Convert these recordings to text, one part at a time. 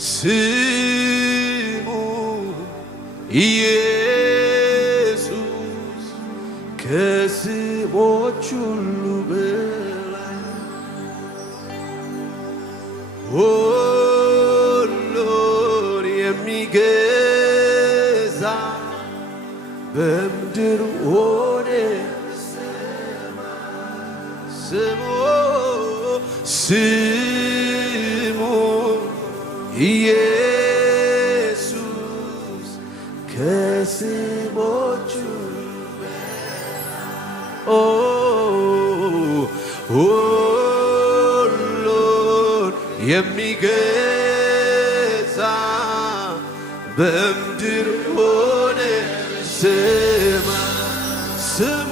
ስሙ ኢየሱስ ከስሞች ሁሉ በላይ ሁሉን የሚገዛ በምድር ሆነ ስሙ ኢየሱስ ከስሞች ሁሉን የሚገዛ በምድር ሆነ ስሙ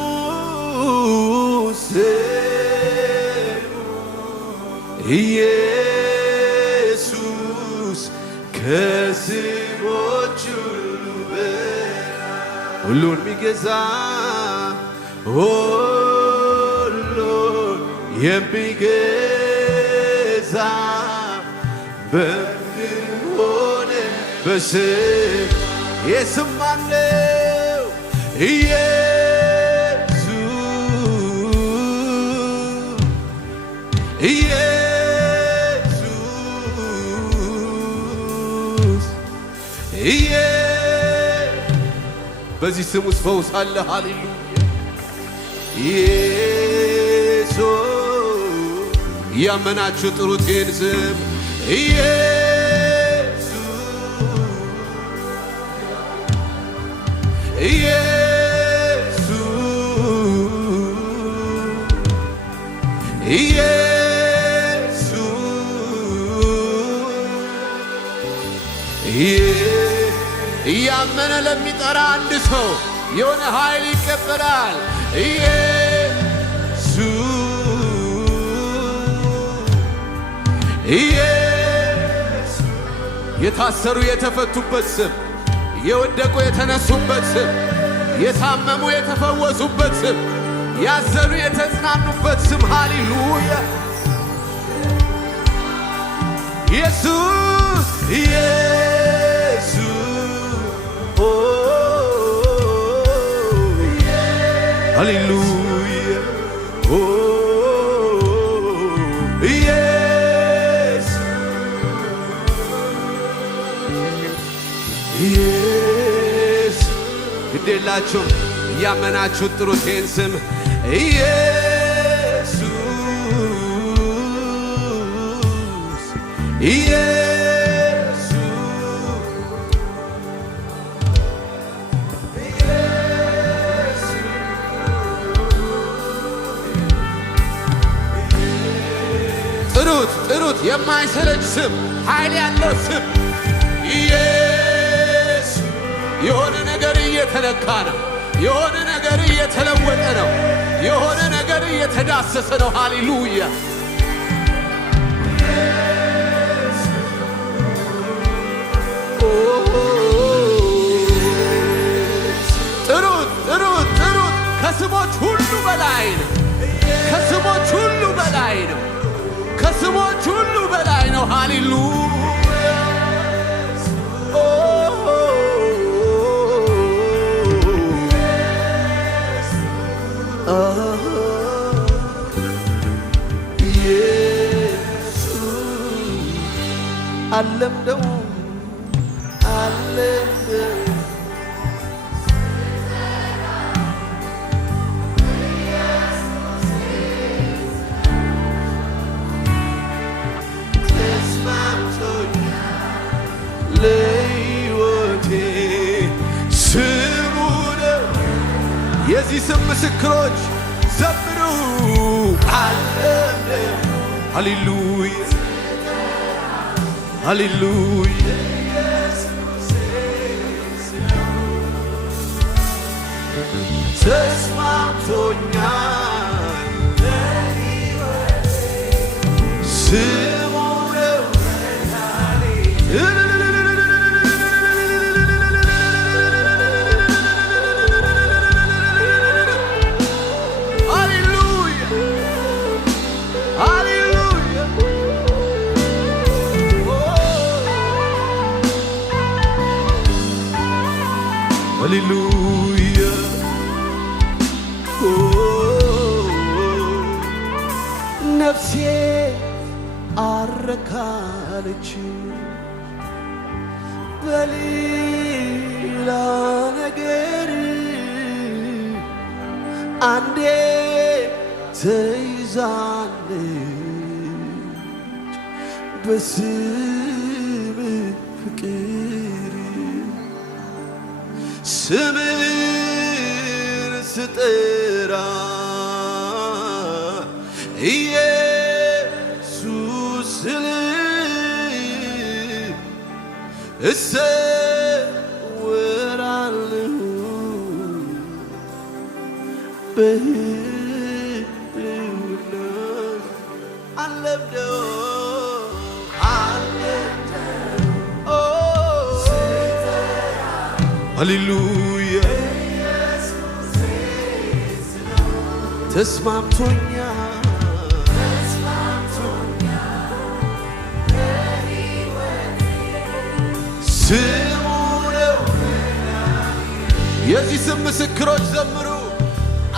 ኢየሱስ ከስሞች ሁሉ በላይ ሁሉን የሚገዛ ሁሉን የሚገዛ በምድር ሆነ በስም የስም አለው በዚህ ስም ውስጥ ፈውስ አለ። ሃሌሉያ ኢየሱስ ያመናችሁ ጥሩት ይህን ስም እያመነ ለሚጠራ አንድ ሰው የሆነ ኃይል ይቀበላል። ኢየሱስ የታሰሩ የተፈቱበት ስም፣ የወደቁ የተነሱበት ስም፣ የታመሙ የተፈወሱበት ስም፣ ያዘኑ የተጽናኑበት ስም። ሃሌሉያ ኢየሱስ ሃሌሉያ ኢየሱስ ግዴላችሁ እያመናችሁ ጥሩት ይህን ስም ጥሩት የማይሰለች ስም፣ ኃይል ያለው ስም ኢየሱስ። የሆነ ነገር እየተነካ ነው። የሆነ ነገር እየተለወጠ ነው። የሆነ ነገር እየተዳሰሰ ነው። ሃሌሉያ ጥሩት ከስሞች ሁሉ በላይ ነው። ከስሞች ሁሉ በላይ ነው። ከስሞች ሁሉ በላይ ነው። ሃሌሉያ አለምደው ስሙ ነው የዚህ ስም ምስክሮች ዘምሩ አለምደው ሃሌሉያ ሃሌሉያ ተስማምቶኛል ስሙ ነው ሃሌሉያ ነፍሴ አረካለች በሌላ ነገር አንዴ ተይዛለች በስም ፍቅር ስምን ስጠራ ኢየሱስ ስል እሰወራለሁ በህልውና አለምደው ሃሌሉያ ተስማምቶኛል ስሙ ነው የዚህ ስም ምስክሮች ዘምሩ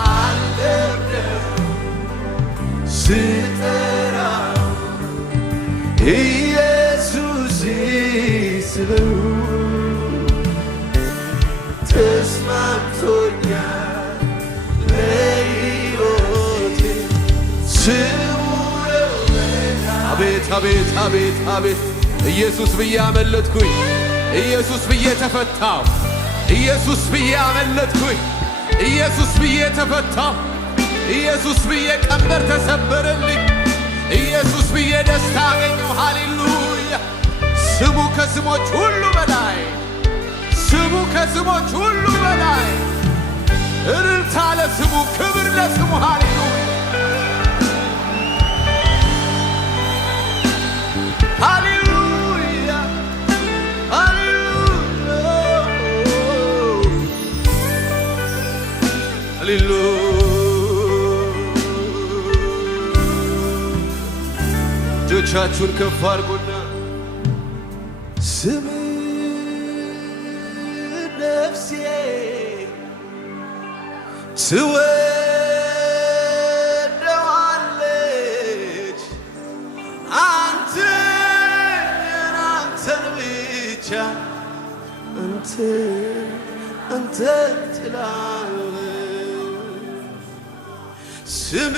አለምደው ስጠራው ኢየሱስ ስለው ተስማምቶኛል ለሕይወቴ ስሙ ነው አቤት አቤት አቤት አቤት ኢየሱስ ብዬ አመለጥኩኝ ኢየሱስ ብዬ ተፈታው ኢየሱስ ብዬ አመለጥኩኝ ኢየሱስ ብዬ ተፈታው ኢየሱስ ብዬ ቀንበር ተሰበረልኝ ኢየሱስ ብዬ ደስታ አገኘው ሃሌሉያ ስሙ ከስሞች ሁሉ በላይ ስሙ ከስሞች ሁሉ በላይ እልልታ ለስሙ ክብር ለስሙ ሃሌሉያ ሃሌሉያ ሃሌሉያ እጆቻችሁን ከፍ አድርጉና ስም ነፍሴ ትወደዋለች አንተን ብቻ አንተን ትላለች ስም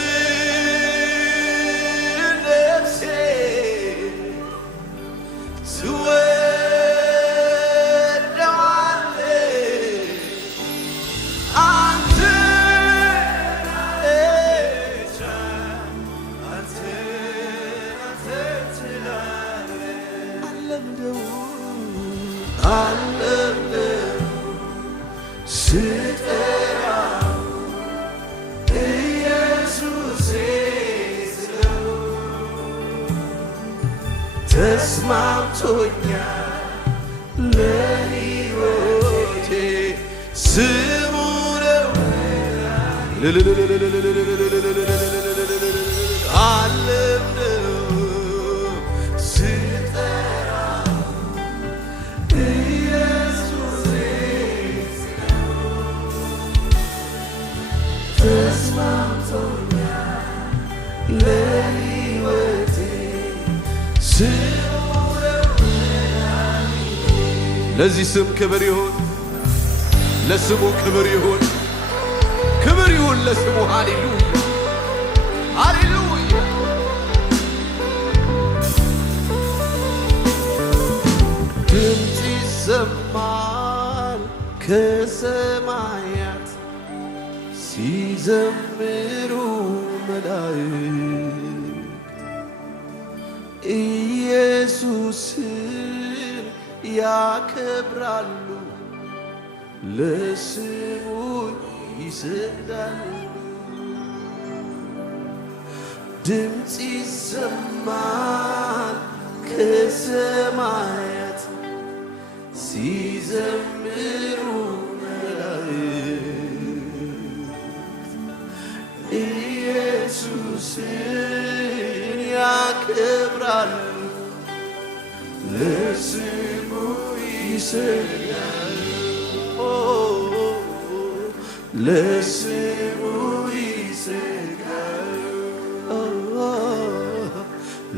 ነፍሴ ተስማምቶኛል ለሕይወቴ ስሙ ነው አለምነው ስጠራው ኢየሱስ ተስማምቶኛል ለሕይወቴ ለዚህ ስም ክብር ይሁን ለስሙ ክብር ይሁን ክብር ይሁን ለስሙ ሃሌሉያ ሃሌሉያ ድምፅ ይሰማል ከሰማያት ሲዘምሩ መላእክት ኢየሱስን ያከብራሉ ለስሙ ይሰግዳሉ ድምፅ ይሰማል ከሰማያት ሲዘምሩ መላእክት ኢየሱስን ያከብራሉ ለስሙ ይሰግዳሉ ለስሙ ይሰግዳሉ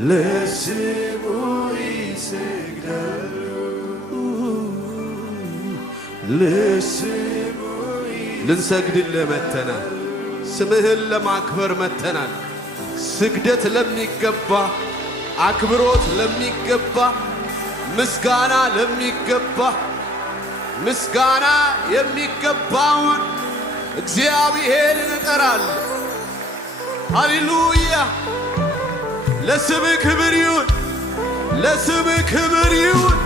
ለስሙ ይሰግዳሉ ለስሙ ልንሰግድልህ መተናል። ስምህን ለማክበር መተናል። ስግደት ለሚገባ አክብሮት ለሚገባ ምስጋና ለሚገባ ምስጋና የሚገባውን እግዚአብሔርን እንጠራለን። ሃሌሉያ! ለስምህ ክብር ይሁን፣ ለስምህ ክብር ይሁን፣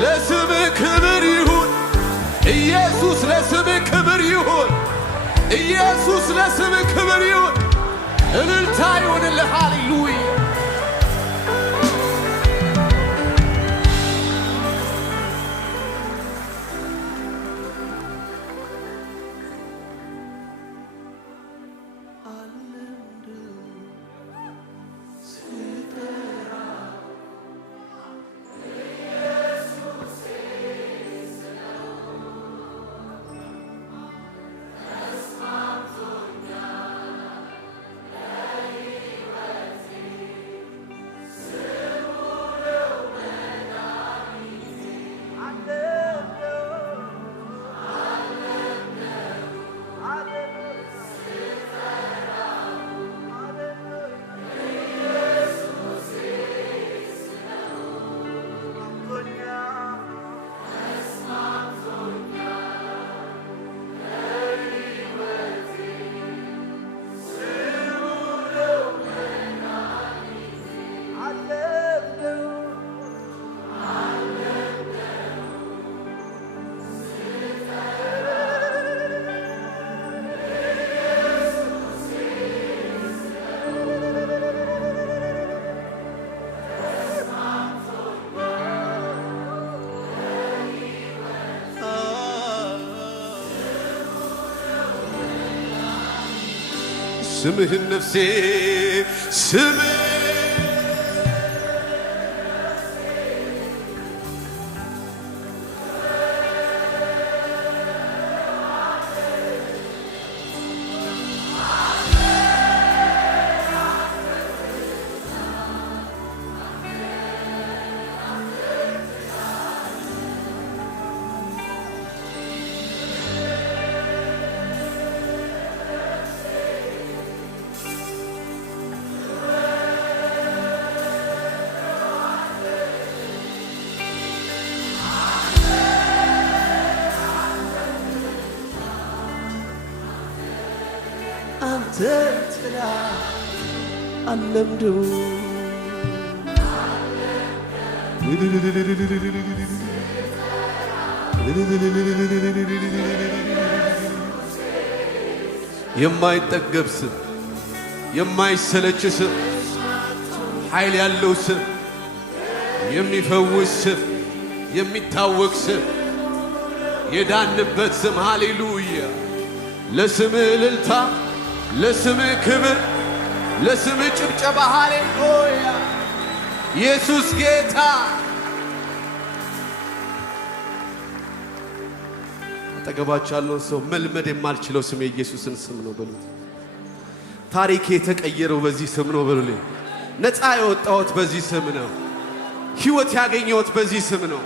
ለስምህ ክብር ይሁን። ኢየሱስ ለስምህ ክብር ይሁን፣ ኢየሱስ ለስምህ ክብር ይሁን። እልልታ ይሁንልህ። ሃሌሉያ! ስምህን ነፍሴ ስምህ አንተን አለምደው የማይጠገብ ስም፣ የማይሰለች ስም፣ ኃይል ያለው ስም፣ የሚፈውስ ስም፣ የሚታወቅ ስም፣ የዳንበት ስም። ሃሌሉያ! ለስምህ እልልታ፣ ለስምህ ክብር፣ ለስምህ ጭብጨባ። ሃሌሉያ! ኢየሱስ ጌታ። አጠገባችሁ ያለውን ሰው መልመድ የማልችለው ስም የኢየሱስን ስም ነው በሉት። ታሪክ የተቀየረው በዚህ ስም ነው በሉልኝ። ነፃ የወጣሁት በዚህ ስም ነው። ሕይወት ያገኘሁት በዚህ ስም ነው።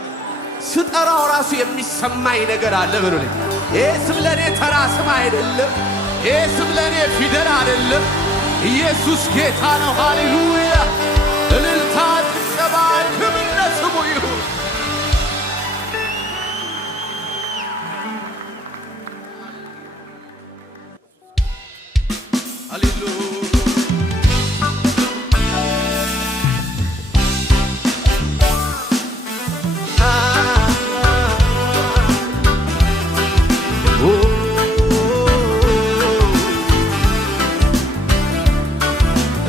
ስጠራው ራሱ የሚሰማኝ ነገር አለ በሉልኝ። ይሄ ስም ለኔ ተራ ስም አይደለም። ይሄ ስም ለኔ ፊደል አይደለም። ኢየሱስ ጌታ ነው። ሃሌሉያ! እልልታ፣ ጭብጨባ፣ ክብር ለስሙ ይሁን። ሃሌሉያ!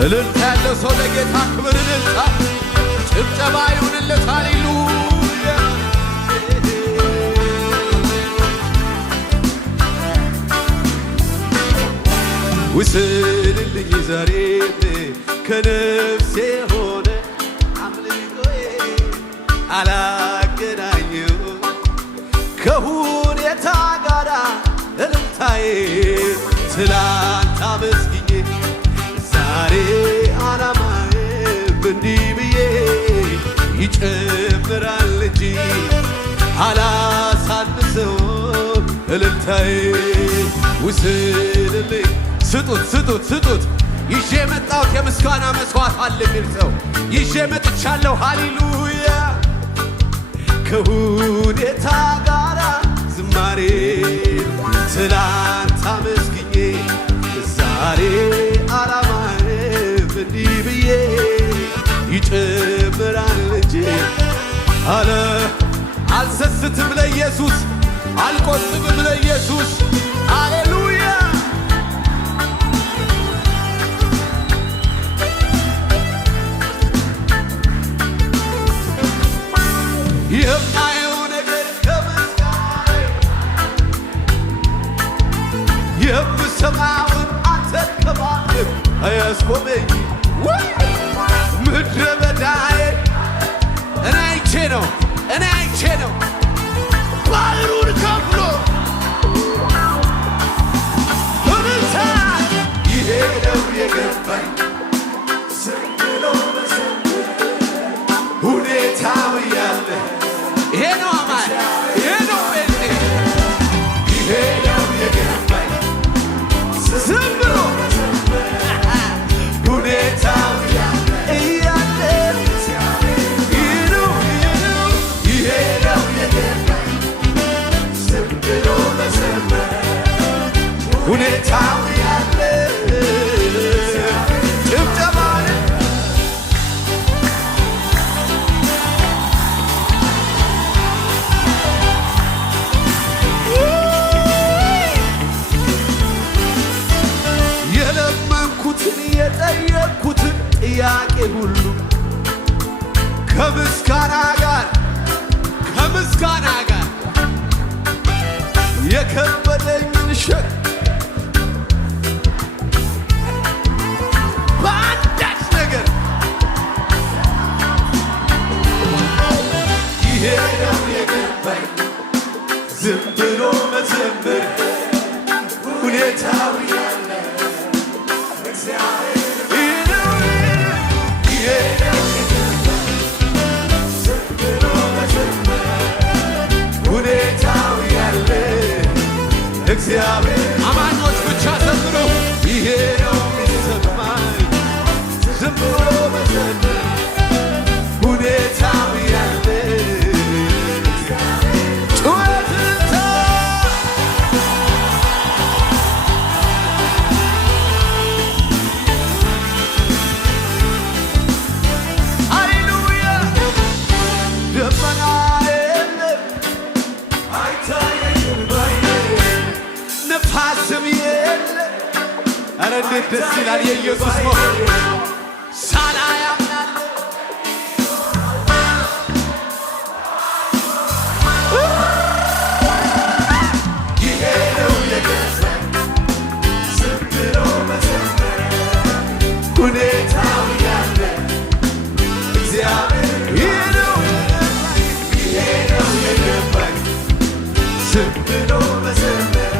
እልልታ ያለው ሰው ለጌታ ክብር እልልታ፣ ጭብጨባ ይሁንለት። ሃሌሉያ! ውሰድልኝ ዛሬም ከነፍሴ ሆነ አምልኮዬ አላገናኘው ከሁኔታ ጋራ እልልታዬ ትላንት አመስግኜ ዛሬ ዓላማዬ እልልታዬ ውሰድልኝ። ስጡት ስጡት ስጡት። ይዤ የመጣሁት የምስጋና መስዋዕት አለ የሚል ሰው ይዤ መጥቻለሁ። ሃሌሉያ ከሁኔታ ጋራ ዝማሬ ትላንት አመስግኜ ዛሬ አላማንም እንዲህ ብዬ ይጨምራል እንጂ አለ አልሰስትም ለኢየሱስ አልቆጥብም ለኢየሱስ ሃሌሉያ የማየው ነገር ከምስጋና የምሰማውን አንተን ከማመን አያስቆመኝ። ምድረ በዳዬ እኔ አይቼ ነው ባህሩን ከፍሎ በምታ ይሄ ነው የገባኝ ስንሎ ሁኔታው ያለ ይሄ ነው አማን ይሄ ነው ቤቴ ይሄ ነው የገባኝ ዝም ብሎ ሁኔታው ያለ እያለ ይሄ ነው የገባኝ ዝም ብሎ መዘመር ሁኔታው ያለ ጭብጨባን የጠየቅኩትን ጥያቄ ሁሉ ከምስጋና ጋር የከበደኝን ሸክም በአንዳች ነገር ይሄ ነው የገባኝ ዝም ብሎ መዘመር ሁኔታው ያለ እግዚአብሔር አማኞች ብቻ ዘምሩ። ይሄ ነው የሚሰማኝ ዝም ብሎ መዘመር ሁኔታው ያለ ጩኸትታ ሃሌሉያ ደመና የለም አይታየኝም ነፋስም የለ። ኧረ እንዴት ደስ ይላል የኢየሱስ ሞት ሳላይ አምናለሁ ይሄ ነው የገዛኝ ዝም ብሎ መዘመር ሁኔታው ያለ እግዚአብሔር ይሄ ነው የገባኝ ዝም ብሎ መዘመር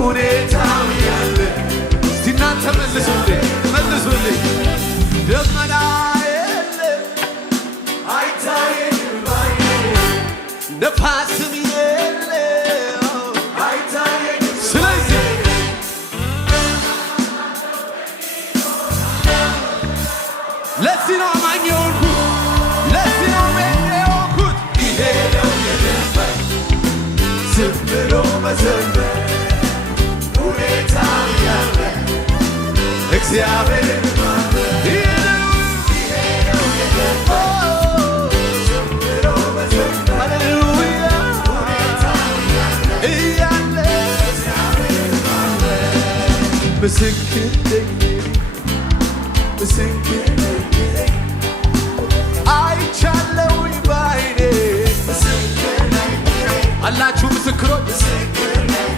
ሁኔታው ያለ እስቲ እናንተ መልሱልኝ ደመና የለ አይታየኝም ባይኔ ነፋስም የለ አይታየኝም። ስለዚህ ለዚህ ነው አማኝ የሆንኩት ለዚህ ነው ቤት የሆንኩት ይሄ ነው የገባኝ ዝም ብሎ መዘመር ሁኔታው ያለ እግዚአብሔር ይሄ ነው የገባኝ ዝም ብሎ መዘመር ሃሌሉያ ሁኔታው ያለ እያለ ምስክር ነኝ አይቻለሁኝ ባይኔ አላችሁ ምስክሮች ምስክር ነኝ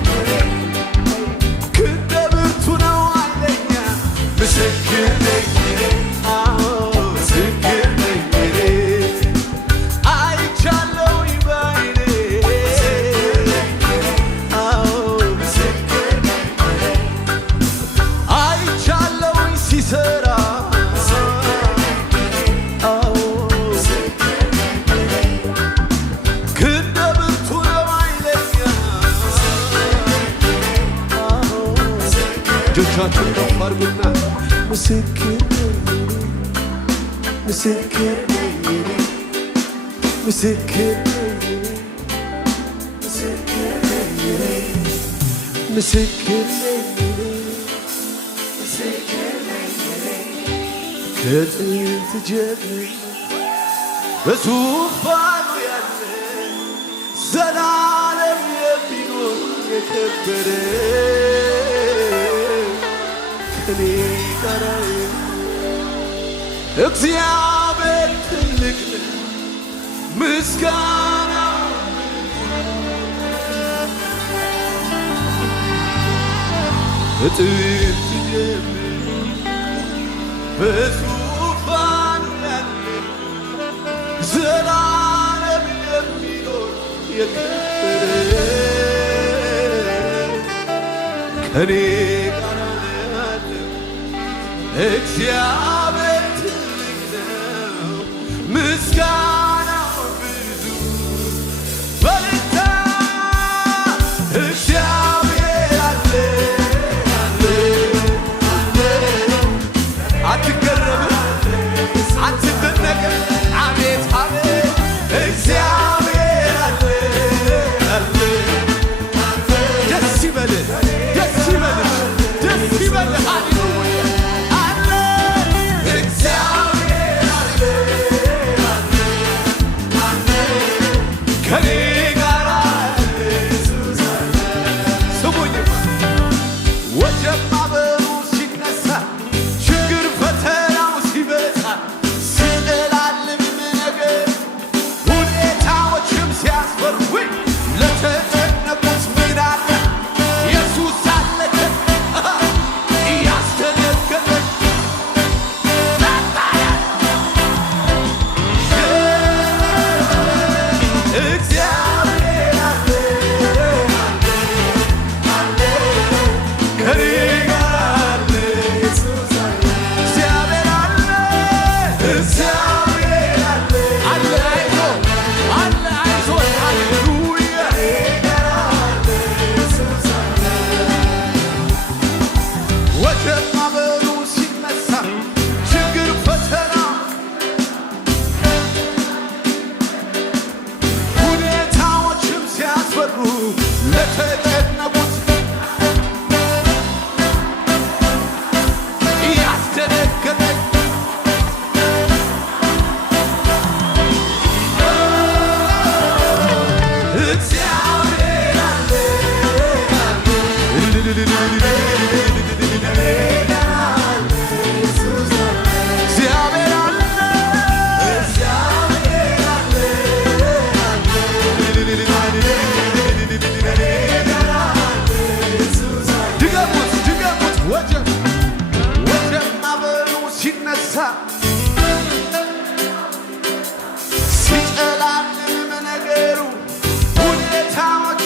ምስክር ነኝ አይቻለሁኝ ባይኔ አይቻለሁኝ ሲሰራ ክንደ ብርቱ ነው ኃይለኛ ምስክር ምስክር ምስክር ምስክር ከጥንት ጀምሮ በዙፋኑ ያለ ዘላለም የሚኖር የከበረ ከኔ ጋር እግዚአብሔር ትልቅ ነው። ምስጋና ከጥንት ጀምሮ በዙፋኑ ያለ ዘላለም የሚኖር የከበረ ከኔ ጋር ያለው እግዚአብሔር ትልቅ ነው። ምስጋናው ብዙ በልታ እግዚአብሔር አለ አለ አለ አትገረም አትደነቅም አቤት አቤት እግዚአብሔር አለ አለ ደስ ይበልህ ደስ ይበልህ ደስ ይበልህ ሃሌሉያ አለ እግዚአብሔር አለ አለ አለ ከኔ ጋር አለ ኢየሱስ አለ ስሙኝማ ወጀብ ማዕበሉ ሲነሳ ችግር ፈተናው ሲበዛ ሲጠላልም ነገር ሁኔታዎችም ሲያስፈሩኝ ለተጨነቁት ምን አለ ኢየሱስ አለ እያስደነገጠኝ እግዚአብሔር አለ አለ ከኔ ጋር አለ ኢየሱስ አለ እግዚአብሔር አለ እግዚአብሔር አለ አለ አይዞህ አለ አይዞህ ሃሌሉያ ወጀብ ማዕበሉ ሲነሳ ችግር ፈተና ሁኔታዎችም ሲያስፈሩ ለተጨነቁት እያስደነገጠኝ እግዚአብሔር አለ እግዚአብሔር አለ እግዚአብሔር አለ ድገሙት ድገሙት ወጀብ ወጀብ ማዕበሉ ሲነሳ ሲጨላልም ነገሩ ሁኔታዎች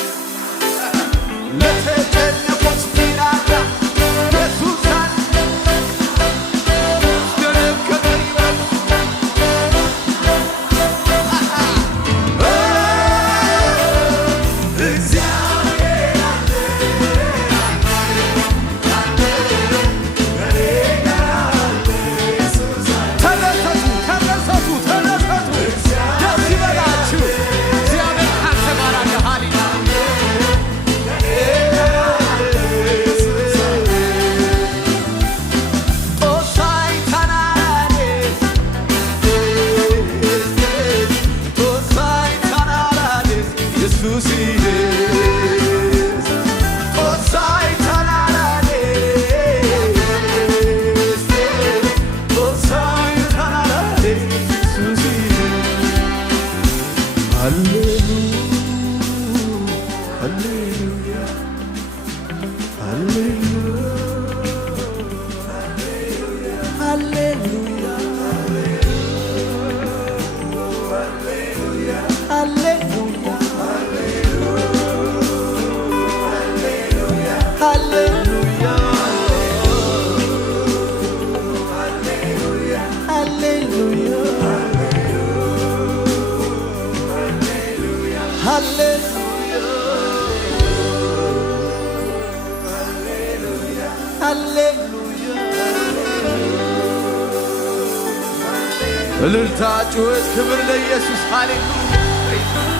ለተጨነቁት ቢራራ ኢየሱስ አለ ደነገጠኝ እግዚአብሔር አለ ተነሰቱ ተነሰቱ ተነሰቱ ደስ ይበላችሁ እግዚአብሔር ካንተ ጋር አለ ሃሌሉያ ጦሳይ ተናራዴ ጦሳይ ተናራዴ ኢየሱስ ጦሳይ ተናራዴ ጦሳይ ተናራዴ ኢየሱስ ሃሌሉያ ሃሌሉያ ሃሌሉያ ሃሌሉያ ሃሌሉያ ሃሌሉያ ሃሌሉያ ሃሌሉያ እልልታ ጩኸት ክብር ለኢየሱስ ሃሌሉያ